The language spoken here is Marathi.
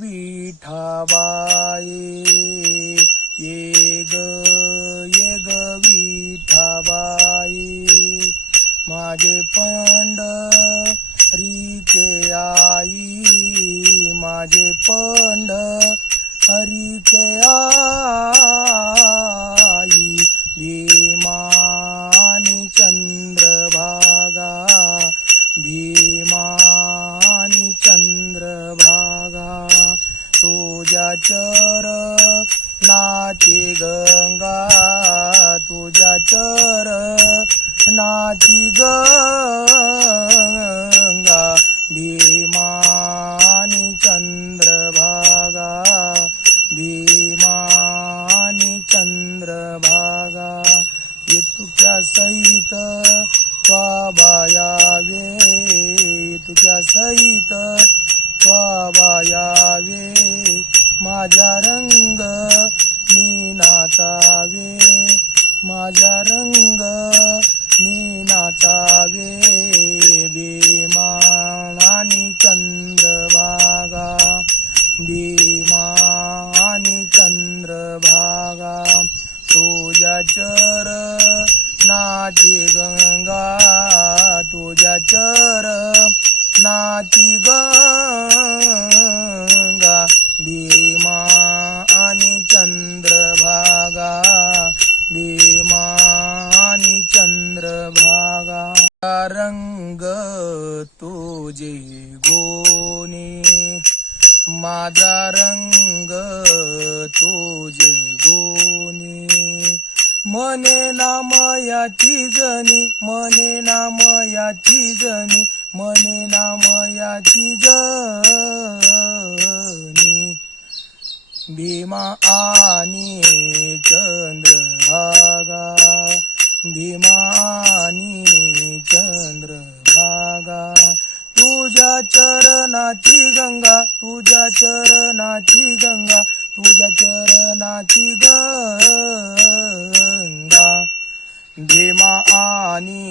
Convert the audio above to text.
विठाबाई ये ग ये ग विठाबाई माझे पंढरीचे आई माझे पंड हरीचे आई भीमानी चंद्रभागा भीमानी चंद्रभागा तुझ्या चर नाची गंगा तुझ्या चर नाची गंगा भीमानी चंद्रभागा भीमानी चंद्रभागा ये तुझ्या सहित स्वाभायावे तुझ्या सहित स्वाबायावे माझ्या रंग नीनाचावे माझ्या रंग नीनाचावे आणि चंद्रभागा भीमानी चंद्रभागा तुझ्या चर नाची गंगा. तुझ्या चर नाची गंगा भीमा आणि चंद्रभागा भीमा आणि चंद्रभागा. रंग तुझे गोने माझा रंग तुझे गोने मने नामयाची जनी मने नामयाची जनी मने नामयाची जनी. भीमा आणि चंद्रभागा. भीमानी चंद्रभागा. तुझ्या चरणाची गंगा तुझ्या चरणाची गंगा तुझ्या चरणाची गंगा. भीमा आणि